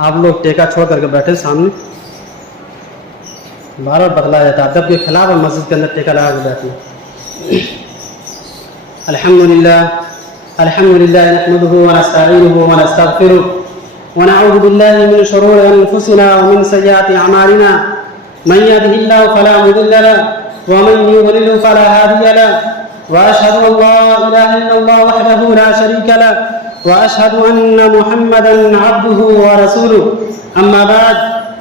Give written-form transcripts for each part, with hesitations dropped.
آپ لوگ ٹیکا چھوڑ کر کے بیٹھے سامنے، بار بار بدلا جاتا ہے، ادب کے خلاف ہے مسجد کے اندر ٹیکا لگا کے بیٹھنا۔ الحمد لله نحمده ونستعينه ونستغفره ونعوذ بالله من شرور أنفسنا ومن سيئات أعمالنا، من يهده الله فلا مضل له ومن يضلل فلا هادي له، وأشهد أن لا إله إلا الله وحده لا شريك له، وأشهد أن محمدا عبده ورسوله. أما بعد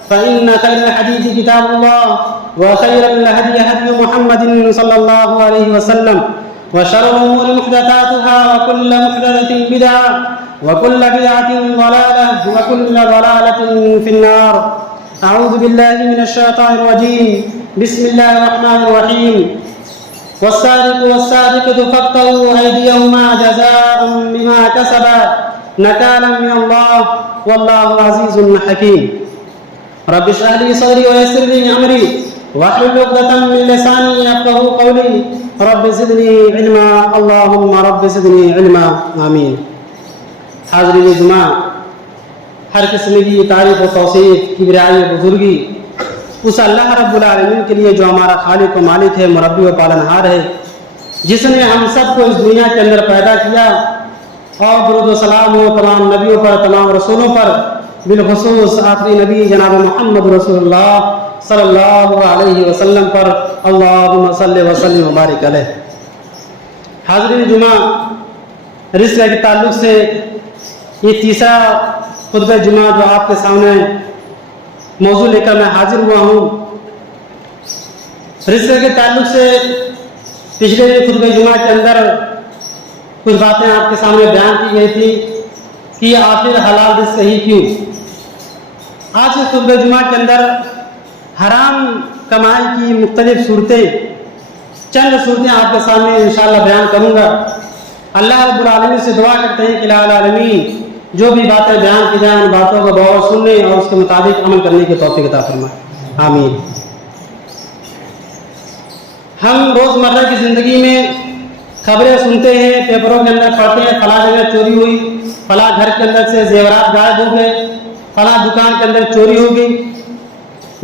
فإن خير الحديث كتاب الله، وخير الهدي هدي محمد صلى الله عليه وسلم، وشر الأمور محدثاتها، وكل محدثة بدعة، وكل بدعة ضلالة، وكل ضلالة في النار. أعوذ بالله من الشيطان الرجيم. بسم الله الرحمن الرحيم. والسارق والسارقة فاقطعوا أيديهما جزاء بما كسبا نكالا من الله، والله عزيز حكيم. رب اشرح لي صدري ويسر لي أمري واحلل عقدة من لساني يفقهوا قولي. رب زدني علما، اللهم رب زدني علما، آمین. حاضرین جمعہ، ہر قسم کی تعریف و توصیف، کبریائی و بزرگی اس اللہ رب العالمین کے لیے جو ہمارا خالق و مالک ہے، مربی و پالنہار ہے، جس نے ہم سب کو اس دنیا کے اندر پیدا کیا. اور درود و سلام ہو تمام نبیوں پر، تمام رسولوں پر، بالخصوص آخری نبی جناب محمد رسول اللہ صلی اللہ علیہ وسلم پر. اللہم صلی وسلم وبارک علیہ. حاضرین جمعہ، رزق کے تعلق سے یہ تیسرا خطبہ جمعہ جو آپ کے سامنے موضوع لے کر میں حاضر ہوا ہوں. رزق کے تعلق سے پچھلے خطبہ جمعہ کے اندر کچھ باتیں آپ کے سامنے بیان کی گئی تھی کہ آخر حلال رزق ہی کیوں. آج کے خطبہ جمعہ کے اندر حرام کمائی کی مختلف صورتیں، چند صورتیں آپ کے سامنے انشاءاللہ بیان کروں گا. اللہ رب العالمین سے دعا کرتے ہیں کہ الہ العالمین جو بھی باتیں بیان کی جائیں ان باتوں کو غور سننے اور اس کے مطابق عمل کرنے کی توفیق عطا فرمائے، آمین. ہم روزمرہ کی زندگی میں خبریں سنتے ہیں، پیپروں کے اندر پڑھتے ہیں فلاں جگہ چوری ہوئی، فلاں گھر کے اندر سے زیورات غائب ہو گئے، فلاں دکان کے اندر چوری ہو گئی.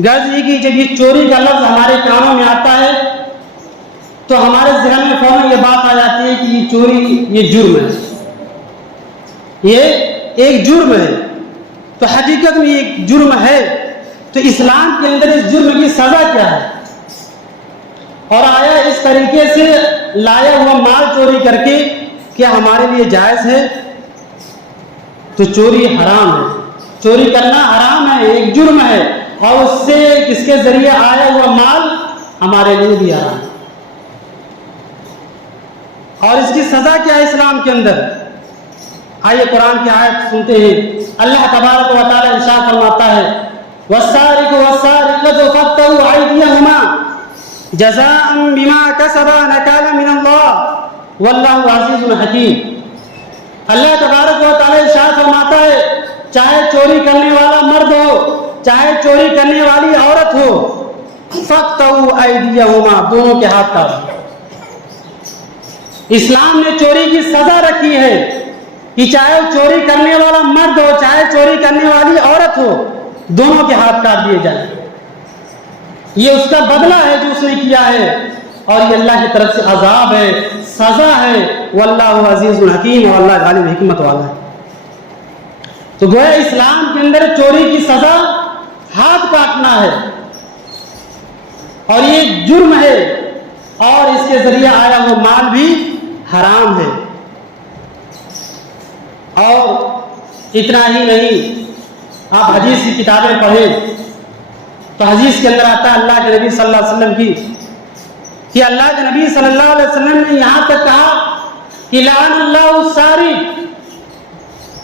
غرض یہ کہ جب یہ چوری کا لفظ ہمارے کانوں میں آتا ہے تو ہمارے ذہن میں فوراً یہ بات آ جاتی ہے کہ یہ چوری یہ جرم ہے، یہ ایک جرم ہے. تو حقیقت میں یہ ایک جرم ہے. تو اسلام کے اندر اس جرم کی سزا کیا ہے؟ اور آیا اس طریقے سے لایا ہوا مال چوری کر کے کیا ہمارے لیے جائز ہے؟ تو چوری حرام ہے، چوری کرنا حرام ہے، ایک جرم ہے، اور اس سے کس کے ذریعے آیا ہوا مال ہمارے لیے بھی حرام ہے. اور اس کی سزا کیا ہے اسلام کے اندر؟ آئیے قرآن کی آیت سنتے ہیں. اللہ تبارک و تعالی ارشاد فرماتا ہے والسارق والسارقة فاقطعوا أيديهما جزاء بما كسبا نكالا من الله واللہ عزیز حکیم. اللہ تبارک و تعالی ارشاد فرماتا ہے چاہے چوری کرنے والا مرد ہو چاہے چوری کرنے والی عورت ہو، فاقطعوا أيديهما، دونوں کے ہاتھ کاٹ. اسلام نے چوری کی سزا رکھی ہے کہ چاہے چوری کرنے والا مرد ہو چاہے چوری کرنے والی عورت ہو، دونوں کے ہاتھ کاٹ دیے جائیں. یہ اس کا بدلہ ہے جو اس نے کیا ہے، اور یہ اللہ کی طرف سے عذاب ہے، سزا ہے. واللہ عزیز الحکیم، اور اللہ غالب حکمت والا ہے. تو گویا اسلام کے اندر چوری کی سزا ہاتھ کاٹنا ہے، اور یہ جرم ہے، اور اس کے ذریعے آیا وہ مال بھی حرام ہے. اور اتنا ہی نہیں، آپ حدیث کی کتابیں پڑھیں تو حدیث کے اندر آتا ہے اللہ کے نبی صلی اللہ علیہ وسلم کی کہ اللہ کے نبی صلی اللہ علیہ وسلم نے یہاں تک کہا کہ لعن اللہ السارق،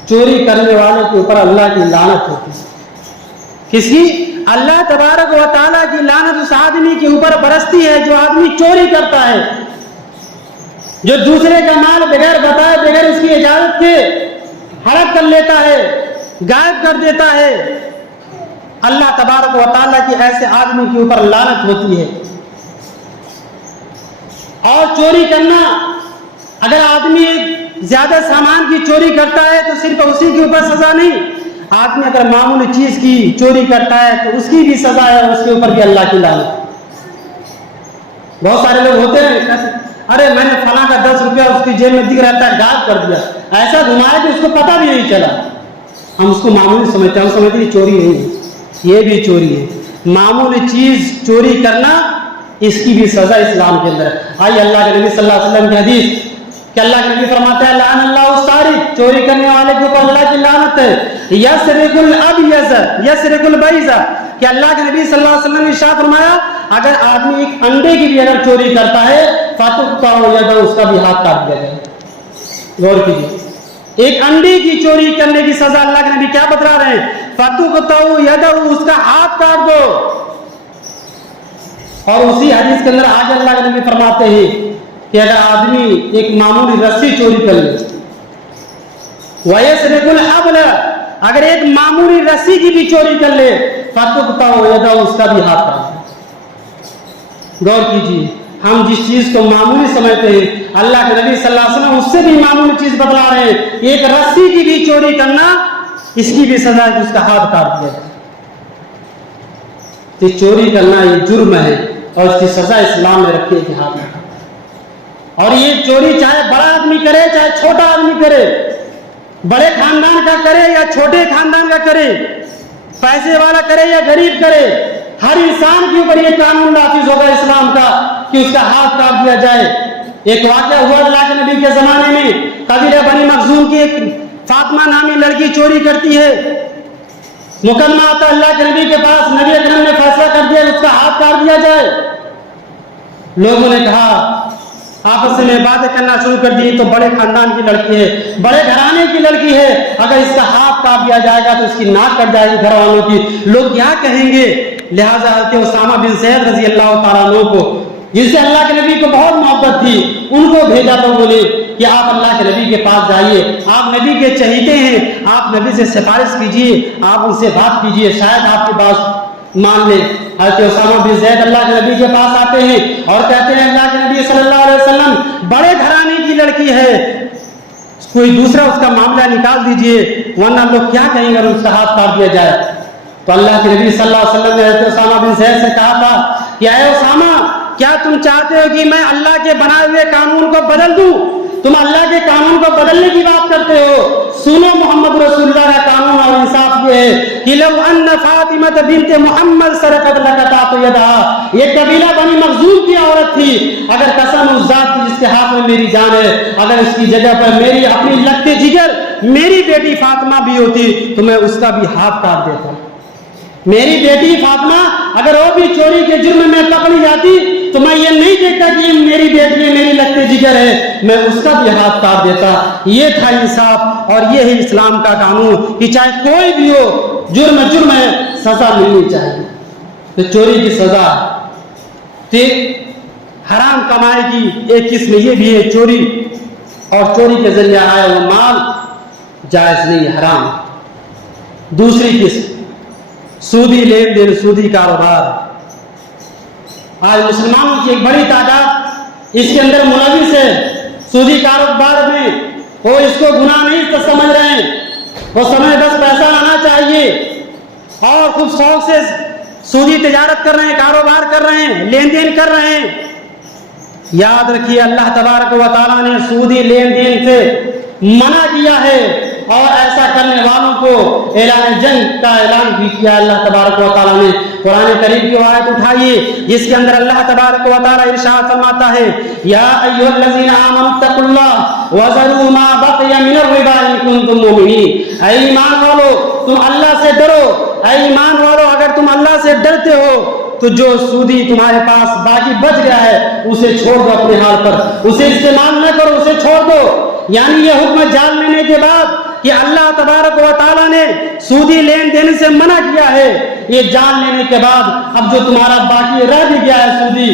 چوری کرنے والے کے اوپر اللہ کی لعنت ہوتی ہے. کس کی؟ اللہ تبارک و تعالیٰ کی لعنت اس آدمی کے اوپر برستی ہے جو آدمی چوری کرتا ہے، جو دوسرے کا مال بغیر بتائے بغیر اس کی اجازت کے ہڑپ کر لیتا ہے، غائب کر دیتا ہے. اللہ تبارک و تعالیٰ کی ایسے آدمی کے اوپر لعنت ہوتی ہے. اور چوری کرنا، اگر آدمی ایک زیادہ سامان کی چوری کرتا ہے تو صرف اسی کے اوپر سزا نہیں، آدمی اگر معمولی چیز کی چوری کرتا ہے تو اس کی بھی سزا ہے، اس کے اوپر بھی اللہ کی لعنت۔ بہت سارے لوگ ہوتے ہیں ارے میں نے فلاں کا 10 روپیہ اس کی جیب میں دکھ رہتا ہے غائب کر دیا، ایسا گھمایا کہ اس کو پتہ بھی نہیں چلا، ہم اس کو معمولی سمجھتے ہیں، ہم سمجھتے ہیں چوری نہیں ہے، یہ بھی چوری ہے۔ معمولی چیز چوری کرنا اس کی بھی سزا اسلام کے اندر ہے۔ آئیے اللہ کے نبی صلی اللہ علیہ وسلم کی حدیث کہ اللہ کے نبی فرماتے ہیں لعن اللہ السارق، چوری کرنے والے کے اوپر اللہ کی لعنت ہے، یسرق الابیض یسرق البیض، کہ اللہ کے نبی صلی اللہ علیہ وسلم نے ارشاد فرمایا اگر آدمی ایک انڈے کی بھی اگر چوری کرتا ہے فتقطع یدہ، اس کا بھی ہاتھ کاٹ دیا جائے۔ غور کیجیے، ایک انڈے کی چوری کرنے کی سزا اللہ کے نبی کیا بتلا رہے ہیں؟ فتقطع یدہ، اس کا ہاتھ کاٹ دو۔ اور اسی حدیث کے اندر آگے اللہ کے نبی فرماتے ہیں کہ اگر آدمی ایک معمولی رسی چوری کر لے، وَيَسْرِقُ الْحَبْلَ، اگر ایک معمولی رسی کی بھی چوری کر لے فَتُقْطَعُ يَدَهُ، اس کا بھی ہاتھ کاٹ دو۔ غور کیجیے، ہم جس چیز کو معمولی سمجھتے ہیں اللہ کے نبی صلی اللہ علیہ وسلم اس سے بھی معمولی چیز بتلا رہے ہیں، ایک رسی کی بھی چوری کرنا اس کی بھی سزا ہے کہ اس کا ہاتھ کاٹ دیا جائے۔ تو چوری کرنا یہ جرم ہے اور اس کی سزا اسلام میں رکھی ہے کہ ہاتھ کاٹ۔ اور یہ چوری چاہے بڑا آدمی کرے چاہے چھوٹا آدمی کرے، بڑے خاندان کا کرے یا چھوٹے خاندان کا کرے، پیسے والا کرے یا غریب کرے، ہر انسان کے اوپر یہ قانون نافذ ہوگا اسلام کا کہ اس کا ہاتھ کاٹ دیا جائے۔ ایک واقعہ ہوا اللہ کے نبی کے زمانے میں، قبیلہ بنی مخزوم کی ایک فاطمہ نامی لڑکی چوری کرتی ہے، مقدمہ آتا اللہ کے نبی کے پاس، نبی اکرم نے فیصلہ کر دیا اس کا ہاتھ کاٹ دیا جائے۔ لوگوں نے کہا، آپس میں باتیں کرنا شروع کر دی، تو بڑے خاندان کی لڑکی ہے، بڑے گھرانے کی لڑکی ہے، اگر اس کا ہاتھ کاٹ دیا جائے گا تو اس کی ناک کٹ جائے گی گھر والوں کی، لوگ کیا کہیں گے؟ لہٰذا حضرت اسامہ بن زید رضی اللہ تعالیٰ عنہ کو، جن سے اللہ کے نبی کو بہت محبت تھی، ان کو بھیجا تو بولے کہ آپ اللہ کے نبی کے پاس جائیے، آپ نبی کے چہیتے ہیں، آپ نبی سے سفارش کیجیے، آپ ان سے بات کیجیے، شاید آپ کی بات مان لیں۔ حضرت اسامہ بن زید اللہ کے نبی کے پاس آتے ہیں اور کہتے ہیں اللہ کے نبی صلی اللہ علیہ وسلم بڑے گھرانے کی لڑکی ہے، کوئی دوسرا اس کا معاملہ نکال دیجئے ورنہ لوگ کیا کہیں گے اگر اس کا ہاتھ کاٹ دیا جائے۔ تو اللہ کے نبی صلی اللہ علیہ وسلم نے حضرت اسامہ بن زید سے کہا تھا کہ اے اسامہ، کیا تم چاہتے ہو کہ میں اللہ کے بنائے ہوئے قانون کو بدل دوں؟ تم اللہ کے قانون کو بدلنے کی بات کرتے ہو؟ سنو محمد رسول اللہ کا قانون اور انصاف یہ ہے کہ لو ان فاطمہ بنت محمد سرقت لقطعت یدہا، یہ قبیلہ بنی مخزوم کی عورت تھی، اگر قسم اس ذات کی جس کے ہاتھ میں میری جان ہے، اگر اس کی جگہ پر میری اپنی لگتے جگر میری بیٹی فاطمہ بھی ہوتی تو میں اس کا بھی ہاتھ کاٹ دیتا۔ میری بیٹی فاطمہ اگر وہ بھی چوری کے جرم میں پکڑی جاتی تو میں یہ نہیں دیکھتا کہ میری بیٹی میری لگتے جگر ہے، میں اس کا بھی ہاتھ کاٹ دیتا۔ یہ تھا انصاف اور یہ ہے اسلام کا قانون کہ چاہے کوئی بھی ہو، جرم ہے، سزا ملنی چاہیے۔ تو چوری کی سزا، حرام کمائی کی ایک قسم یہ بھی ہے چوری، اور چوری کے ذریعے آیا وہ مال جائز نہیں، حرام۔ دوسری قسم سودی لین دین، سودی کاروبار۔ آج مسلمانوں کی ایک بڑی تعداد اس کے اندر ملوث ہے سودی کاروبار میں، وہ اس کو گناہ نہیں سمجھ رہے ہیں، وہ سمجھ بس پیسہ آنا چاہیے اور خوب شوق سے سودی تجارت کر رہے ہیں، کاروبار کر رہے ہیں، لین دین کر رہے ہیں۔ یاد رکھیے اللہ تبارک و تعالیٰ نے سودی لین دین سے منع کیا ہے اور ایسا کرنے والوں کو اعلان جنگ کا اعلان بھی کیا اللہ تبارک و تعالیٰ نے۔ قرآن کریم کی آیت اٹھائیے جس کے اندر اللہ تبارک و تعالیٰ ارشاد فرماتا ہے یا ایھا الذین آمنوا اتقوا اللہ وذروا ما بقی من الربا ان کنتم مؤمنین، اے ایمان والو تم اللہ سے ڈرو، اے ایمان والو اگر تم اللہ سے ڈرتے ہو تو جو سودی تمہارے پاس باقی بچ گیا ہے اسے چھوڑ دو اپنے حال پر، اسے استعمال نہ کرو، اسے چھوڑ دو۔ یعنی یہ حکم جان لینے کے بعد کہ اللہ تبارک و تعالیٰ نے سودی لین دین سے منع کیا ہے، یہ جان لینے کے بعد اب جو تمہارا باقی رہ بھی گیا ہے سودی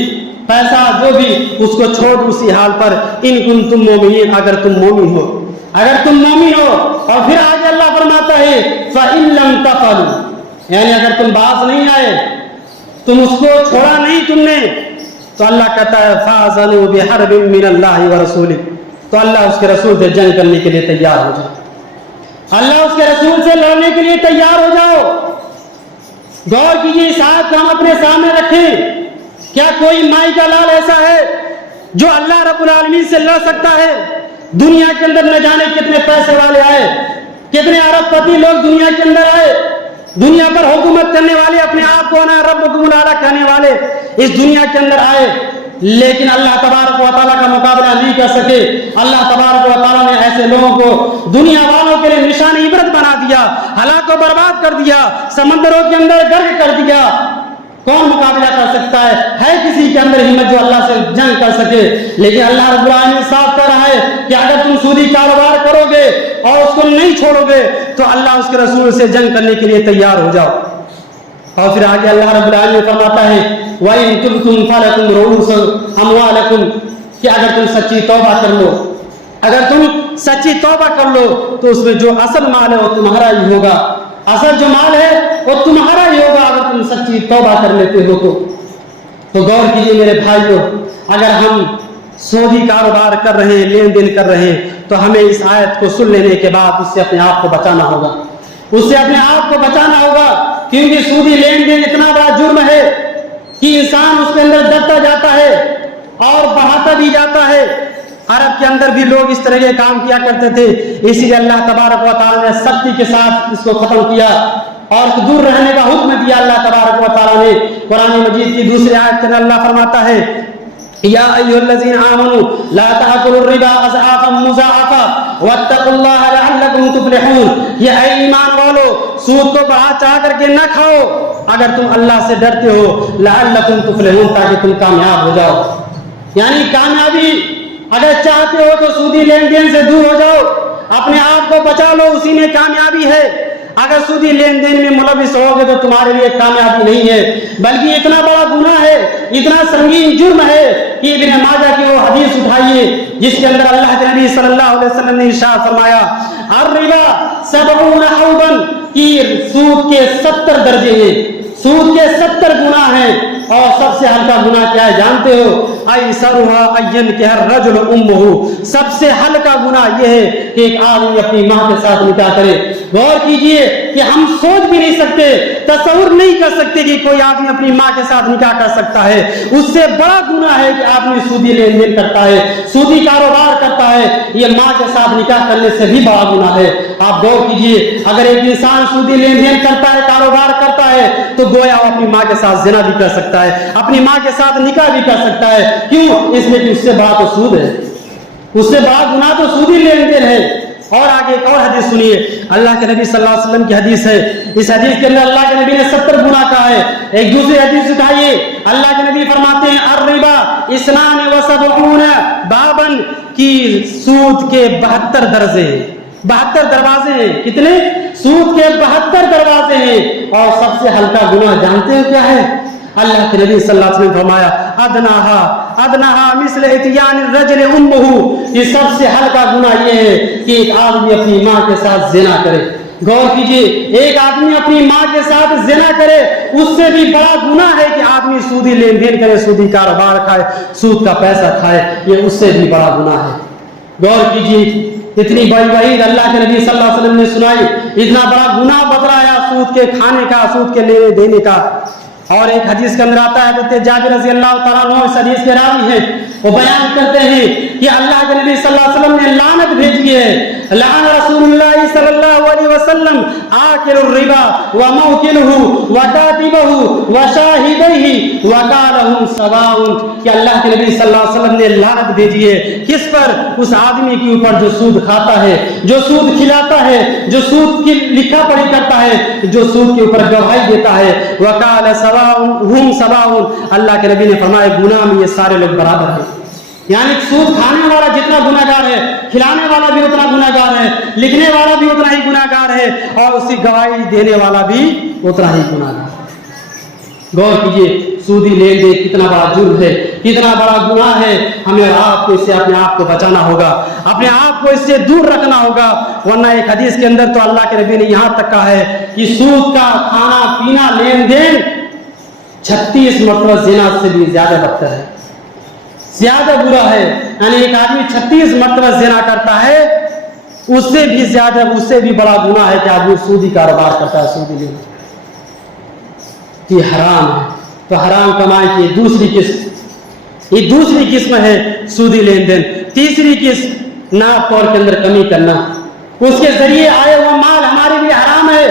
پیسہ جو بھی، اس کو چھوڑ اسی حال پر، ان کنتم مومنین، اگر تم مومن ہو، اگر تم مومن ہو۔ اور پھر آگے اللہ فرماتا ہے فَإِن لَمْ تَفْعَلُوا، یعنی اگر تم باز نہیں آئے، تم اس کو چھوڑا نہیں تم نے، تو اللہ کہتا ہے فَأَذَنُوا بِحَرْبٍ مِّنَ اللَّهِ وَرَسُولِهِ، تو اللہ اس کے رسول سے جنگ کرنے کے لیے تیار ہو جائے۔ اللہ اس کے رسول سے لڑنے کے لیے تیار ہو جاؤ. غور کیجیے اس آیت کو ہم اپنے سامنے رکھیں. کیا کوئی مائی کا لال ایسا ہے جو اللہ رب العالمین سے لڑ سکتا ہے؟ دنیا کے اندر نہ جانے کتنے پیسے والے آئے, کتنے ارب پتی لوگ دنیا کے اندر آئے, دنیا پر حکومت کرنے والے, اپنے آپ کو انا ربکم الاعلی کہنے والے اس دنیا کے اندر آئے, لیکن اللہ تبارک و تعالیٰ کا مقابلہ نہیں کر سکے. اللہ تبارک و تعالیٰ نے ایسے لوگوں کو دنیا والوں کے لیے نشان عبرت بنا دیا, ہلاک و برباد کر دیا, سمندروں کے اندر غرق کر دیا. کون مقابلہ کر سکتا ہے کسی کے اندر ہمت جو اللہ سے جنگ کر سکے؟ لیکن اللہ رب العالمین صاف کر رہا ہے کہ اگر تم سودی کاروبار کرو گے اور اس کو نہیں چھوڑو گے تو اللہ اس کے رسول سے جنگ کرنے کے لیے تیار ہو جاؤ. اور پھر آگے اللہ رب العالمین فرماتا ہے وَإِن تُبْتُمْ فَلَكُمْ رُءُوسُ أَمْوَالِكُمْ کہ اگر تم سچی توبہ کر لو, اگر تم سچی توبہ کر لو تو اس میں جو اصل مال ہے وہ تمہارا ہی ہوگا. اصل جو مال ہے وہ تمہارا ہی ہوگا اگر تم سچی توبہ کر لیتے ہو تو غور کیجیے میرے بھائیو, اگر ہم سودی کاروبار کر رہے ہیں, لین دین کر رہے ہیں, تو ہمیں اس آیت کو سن لینے کے بعد اس سے اپنے آپ کو بچانا ہوگا, اس سے اپنے آپ کو بچانا ہوگا. کیونکہ سودی لین دین اتنا بڑا جرم ہے کہ انسان اس کے اندر دبتا جاتا ہے اور بڑھاتا بھی جاتا ہے. عرب کے اندر بھی لوگ اس طرح کے کام کیا کرتے تھے, اسی لیے اللہ تبارک و تعالیٰ نے سختی کے ساتھ اس کو ختم کیا اور دور رہنے کا حکم دیا. اللہ تبارک و تعالیٰ نے قرآن مجید کی دوسری آیت میں اللہ فرماتا ہے یا ایھا الذین آمنوا لا تأکلوا الربا اضعافا مضاعفا واتقوا اللہ لعلکم تفلحون. یہ اے ایمان والو, سود کو بڑھا چڑھا کر کے نہ کھاؤ اگر تم اللہ سے ڈرتے ہو, لعلکم تفلحون تاکہ تم کامیاب ہو جاؤ. یعنی کامیابی اگر چاہتے ہو تو سودی لین دین سے دور ہو جاؤ, اپنے آپ کو بچا لو, اسی میں کامیابی ہے. اگر سودی لین دین میں ملوث ہوگے تو تمہارے لیے کامیابی نہیں ہے, بلکہ اتنا بڑا گناہ ہے, اتنا سنگین جرم ہے کہ ابن ماجہ کی وہ حدیث اٹھائیے جس کے اندر اللہ کے نبی صلی اللہ علیہ وسلم نے ارشاد فرمایا الربا 70 حوبا کی سود کے 70 درجے ہیں, سود کے 70 گناہ ہیں. اور سب سے ہلکا گناہ کیا ہے جانتے ہو؟ ایسرها ان ينكح الرجل امه. سب سے ہلکا گناہ یہ ہے کہ ایک آدمی اپنی ماں کے ساتھ نکاح کرے. غور کیجئے کہ ہم سوچ بھی نہیں سکتے, تصور نہیں کر سکتے کہ کوئی آدمی اپنی ماں کے ساتھ نکاح کر سکتا ہے. اس سے بڑا گناہ ہے کہ آدمی سودی لین دین کرتا ہے, سودی کاروبار کرتا ہے. یہ ماں کے ساتھ نکاح کرنے سے بھی بڑا گناہ ہے. آپ غور کیجئے, اگر ایک انسان سودی لین دین کرتا ہے, کاروبار کرتا ہے, تو گویا وہ اپنی ماں کے ساتھ زنا بھی کر سکتا ہے, اپنی ماں کے ساتھ نکاح بھی کر سکتا ہے. کیوں؟ اس میں کہ اس سے بڑا تو سود ہے, اس سے بڑا گناہ تو سودی لین دین ہے. اور آگے ایک اور حدیث سنیے, اللہ کے نبی صلی اللہ علیہ وسلم کی حدیث ہے. اس حدیث کے اندر اللہ کے نبی نے 70 گناہ کہا ہے. ایک دوسری حدیث اٹھائیے, اللہ کے نبی فرماتے ہیں الربا 72 بابا کی سود کے 72 درجے ہیں, 72 دروازے ہیں. کتنے؟ سود کے 72 دروازے ہیں. اور سب سے ہلکا گناہ جانتے ہو کیا ہے؟ اللہ کے نبی صلی اللہ علیہ وسلم نے فرمایا ادناہا مثل اتیان الرجل امہ. یہ سب سے ہلکا گناہ یہ ہے کہ ایک آدمی اپنی ماں کے ساتھ زنا کرے. غور کیجئے, ایک آدمی اپنی ماں کے ساتھ زنا کرے, اس سے بھی بڑا گناہ ہے کہ آدمی سودی لین دین کرے, سودی کاروبار کھائے, سود کا پیسہ کھائے. یہ اس سے بھی بڑا گناہ ہے. غور کیجئے, اتنی بڑی وعید اللہ کے نبی صلی اللہ علیہ وسلم نے سنائی, اتنا بڑا گناہ بتلایا سود کے کھانے کا, سود کے لینے دینے کا. اور ایک حدیث کے اندر آتا ہے, حضرت جابر رضی اللہ تعالیٰ عنہ اس حدیث کے راوی ہیں, وہ بیان کرتے ہیں کہ اللہ کے نبی صلی اللہ علیہ وسلم نے لعنت بھیجی ہے. لعن رسول اللہ صلی اللہ علیہ وسلم آکل الربا وموکلہ وکاتبہ وشاہدہ وقالہم سواء. کہ اللہ کے نبی صلی اللہ علیہ وسلم نے لعنت بھیجی ہے کس پر؟ اس آدمی کے اوپر جو سود کھاتا ہے, جو سود کھلاتا ہے, جو سود کی لکھا پڑھی کرتا ہے, جو سود کے اوپر گواہی دیتا ہے. وقال ہم سواء. اللہ کے نبی نے فرمایا گناہ میں یہ سارے لوگ برابر ہیں. یعنی سود کھانے والا جتنا گناہ گار ہے, کھلانے والا بھی اتنا گناہ گار ہے, لکھنے والا بھی اتنا ہی گناہ گار ہے, اور اسی گواہی دینے والا بھی اتنا ہی گناہ گار ہے. غور کیجئے, سودی لین دین کتنا بڑا جرم ہے, کتنا بڑا گناہ ہے. ہمیں اور آپ کو اس سے اپنے آپ کو بچانا ہوگا, اپنے آپ کو اس سے دور رکھنا ہوگا. ورنہ ایک حدیث کے اندر تو اللہ کے نبی نے یہاں تک کہا ہے کہ سود کا کھانا پینا لین دین 36 مرتبہ زنا سے بھی زیادہ بدتر ہے, زیادہ برا ہے. یعنی ایک آدمی 36 مرتبہ زنا کرتا ہے, اس سے بھی زیادہ اس سے بھی بڑا گناہ ہے کہ آدمی سودی کاروبار کرتا ہے، سودی لینا، یہ حرام ہے۔ تو حرام کمائی کی دوسری قسم، یہ دوسری قسم ہے سودی لین دین۔ تیسری قسم ناپ تول کے اندر کمی کرنا، اس کے ذریعے آئے ہوا مال ہمارے لیے حرام ہے۔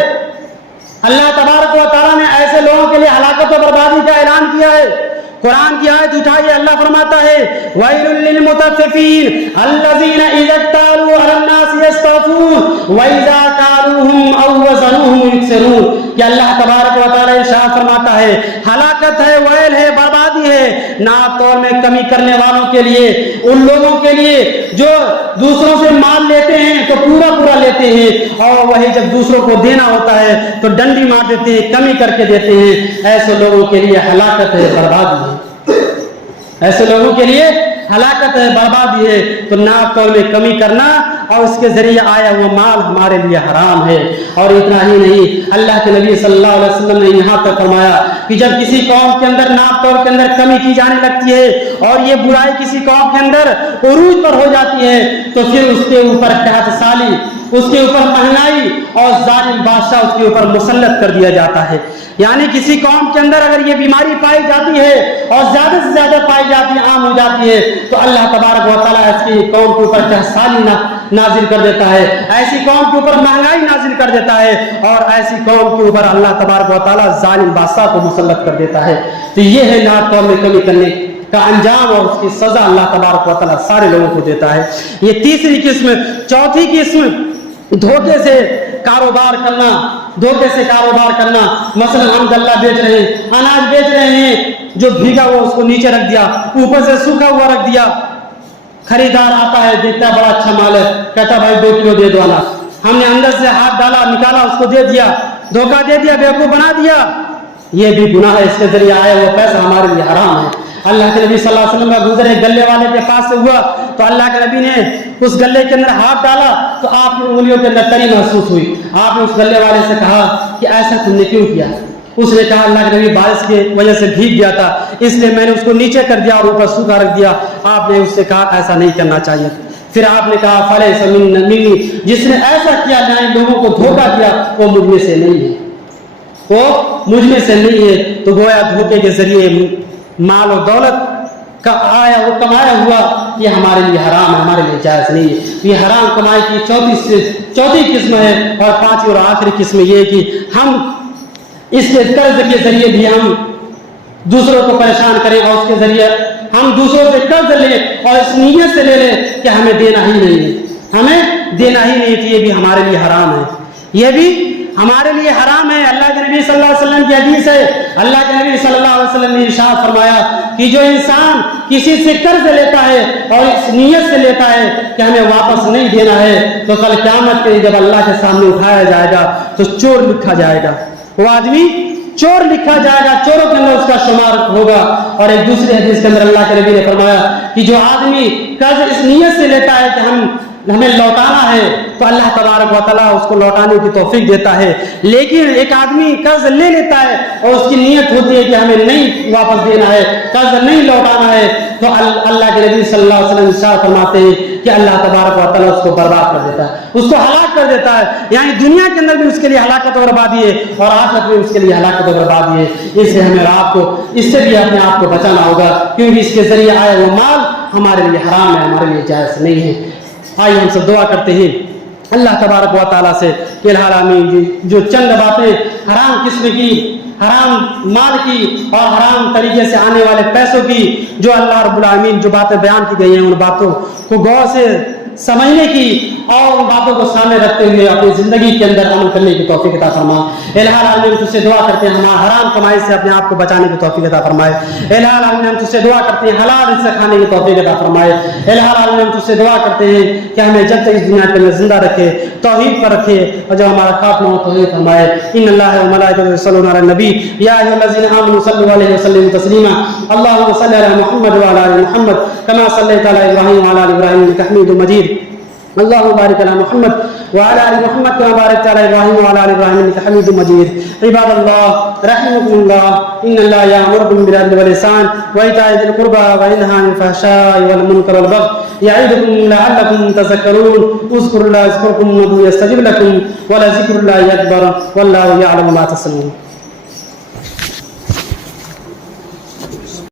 اللہ تبارک و تعالیٰ نے ایسے لوگوں کے لیے ہلاکت و بربادی کا اعلان کیا ہے۔ قرآن کی آیت اٹھائیے، اللہ فرماتا ہے وَيْلٌ لِّلْمُطَفِّفِينَ الَّذِينَ إِذَا اكْتَالُوا عَلَى النَّاسِ يَسْتَوْفُونَ وَإِذَا كَالُوهُمْ أَوْ وَزَنُوهُمْ يُخْسِرُونَ کہ اللہ تبارک و تعالیٰ ارشاد فرماتا ہے ہلاکت ہے، ویل ہے، بربادی ہے ناپ تول میں کمی کرنے والوں کے لیے، ان لوگوں کے لیے جو دوسروں سے مال لیتے ہیں تو پورا پورا لیتے ہیں، اور وہی جب دوسروں کو دینا ہوتا ہے تو ڈنڈی مار دیتے ہیں، کمی کر کے دیتے ہیں۔ ایسے لوگوں کے لیے ہلاکت ہے، بربادی ہے، ایسے لوگوں کے لیے ہلاکت ہے، بربادی ہے۔ تو ناپ تول میں کمی کرنا اور اس کے ذریعے آیا وہ مال ہمارے لیے حرام ہے۔ اور اتنا ہی نہیں، اللہ کے نبی صلی اللہ علیہ وسلم نے یہاں تک فرمایا کہ جب کسی قوم کے اندر ناپ تول کے اندر کمی کی جانے لگتی ہے اور یہ برائی کسی قوم کے اندر عروج پر ہو جاتی ہے تو پھر اس کے اوپر قحط سالی، اس کے اوپر مہنگائی اور ظالم بادشاہ اس کے اوپر مسلط کر دیا جاتا ہے۔ یعنی کسی قوم کے اندر اگر یہ بیماری پائی جاتی ہے اور زیادہ سے زیادہ پائی جاتی ہے، عام ہو جاتی ہے، تو اللہ تبارک و تعالیٰ اس کی قوم کے اوپر قحط سالی نازل کر دیتا ہے، ایسی قوم کے اوپر مہنگائی نازل کر دیتا ہے، اور ایسی قوم کے اوپر اللہ تبارک و تعالیٰ ظالم بادشاہ کو مسلط کر دیتا ہے۔ تو یہ ہے ناپ تول میں کمی کرنے کا انجام، اور اس کی سزا اللہ تبارک و تعالیٰ سارے لوگوں کو دیتا ہے۔ یہ تیسری قسم۔ چوتھی قسم دھوکے سے کاروبار کرنا، دھوکے سے کاروبار کرنا۔ مثلا ہم غلہ بیچ رہے ہیں، اناج بیچ رہے ہیں، جو بھیگا ہوا اس کو نیچے رکھ دیا، اوپر سے سوکھا ہوا رکھ دیا، خریدار آتا ہے، دیکھتا ہے بڑا اچھا مال ہے، کہتا بھائی 2 کلو دے دو اناج۔ ہم نے اندر سے ہاتھ ڈالا، نکالا، اس کو دے دیا، دھوکہ دے دیا، بیوقوف بنا دیا، یہ بھی گناہ ہے۔ اس کے ذریعے آیا وہ پیسہ ہمارے لیے حرام ہے۔ اللہ کے نبی صلی اللہ علیہ وسلم کا گزر ایک گلے والے کے پاس سے ہوا تو اللہ کے نبی نے اس گلے کے اندر ہاتھ ڈالا تو آپ کی انگلیوں کے اندر تری محسوس ہوئی۔ آپ نے اس گلے والے سے کہا کہ ایسا تم نے کیوں کیا؟ اس نے کہا اللہ کے نبی بارش کی وجہ سے بھیگ گیا تھا، اس لیے میں نے اس کو نیچے کر دیا اور اوپر سوکھا رکھ دیا۔ آپ نے اس سے کہا ایسا نہیں کرنا چاہیے۔ پھر آپ نے کہا فلیس منی، جس نے ایسا کیا یعنی لوگوں کو دھوکہ دیا وہ مجھ میں سے نہیں ہے، وہ مجھ میں سے نہیں ہے۔ تو گویا دھوکے کے ذریعے مال و دولت کا آیا وہ کمایا ہوا یہ ہمارے لیے حرام ہے، ہمارے لیے جائز نہیں ہے۔ یہ حرام کمائی کی چوتھی قسم ہے۔ اور پانچویں اور آخری قسم یہ ہے کہ ہم اس کے قرض کے ذریعے بھی ہم دوسروں کو پریشان کریں اور اس کے ذریعے ہم دوسروں سے قرض لیں اور اس نیت سے لے لیں کہ ہمیں دینا ہی نہیں ہے، ہمیں دینا ہی نہیں، تو یہ بھی ہمارے لیے حرام ہے، یہ بھی ہمارے لیے حرام ہے۔ اللہ کے نبی صلی اللہ علیہ وسلم کی حدیث ہے، اللہ کے نبی صلی اللہ علیہ وسلم نے ارشاد فرمایا کہ جو انسان کسی سے قرض لیتا ہے اور اس نیت سے لیتا ہے کہ ہمیں واپس نہیں دینا ہے تو کل قیامت کے جب اللہ کے سامنے اٹھایا جائے گا تو چور لکھا جائے گا، وہ آدمی چور لکھا جائے گا، چوروں کے اندر اس کا شمار ہوگا۔ اور ایک دوسری حدیث کے اندر اللہ کے نبی نے فرمایا کہ جو آدمی قرض اس نیت سے لیتا ہے کہ ہمیں لوٹانا ہے تو اللہ تبارک و تعالیٰ اس کو لوٹانے کی توفیق دیتا ہے، لیکن ایک آدمی قرض لے لیتا ہے اور اس کی نیت ہوتی ہے کہ ہمیں نہیں واپس دینا ہے، قرض نہیں لوٹانا ہے، تو اللہ کے نبی صلی اللہ علیہ وسلم ارشاد فرماتے ہیں کہ اللہ تبارک و تعالیٰ اس کو برباد کر دیتا ہے، اس کو ہلاک کر دیتا ہے۔ یعنی دنیا کے اندر بھی اس کے لیے ہلاکت و بربادی ہے اور آخرت میں اس کے لیے ہلاکت و بربادی ہے۔ اس لیے ہمیں آپ کو اس سے بھی اپنے آپ کو بچانا ہوگا، کیونکہ اس کے ذریعے آیا وہ مال ہمارے لیے حرام ہے، ہمارے لیے جائز نہیں ہے۔ آئیے ہم سب دعا کرتے ہیں اللہ تبارک و تعالیٰ سے کہ الہ العالمین جو چند باتیں حرام قسم کی، حرام مال کی اور حرام طریقے سے آنے والے پیسوں کی جو اللہ رب العالمین جو باتیں بیان کی گئی ہیں ان باتوں کو غور سے سمجھنے کی اور ان باتوں کو سامنے رکھتے ہوئے اپنی زندگی کے اندر عمل کرنے کی توفیق عطا فرما۔ الہ العالمین تجھ سے دعا کرتے ہیں ہمارا حرام کمائی سے اپنے آپ کو بچانے کی توفیق عطا فرمائے۔ الہ العالمین ہم تجھ سے دعا کرتے ہیں حلال رزق کھانے کی توفیق عطا فرمائے۔ الہ العالمین ہم تجھ سے دعا کرتے ہیں کہ ہمیں جب تک اس دنیا کے اندر زندہ رکھے، توحید پر رکھے، اور جب ہمارا خاتمہ ہو توحید فرمائے۔ ان اللہ و ملائکتہ یصلون علی النبی یا ایھا الذین آمنوا صلوا علیہ وسلموا تسلیما۔ اللهم صل علی محمد وعلی آل محمد كما صليت على ابراہیم وعلى آل ابراہیم انک حمید مجید۔ اللهم بارك على محمد وعلى ال محمد كما باركت على ابراهيم وعلى ال ابراهيم انك حميد مجيد۔ عباد الله رحمكم الله، ان الله يأمركم بالعدل والإحسان وإيتاء ذي القربى وينهى عن الفحشاء والمنكر والبغي يعظكم لعلكم تذكرون اذكروا الله يذكركم وادعوه يستجب لكم ولذكر الله أكبر والله يعلم ما تصنعون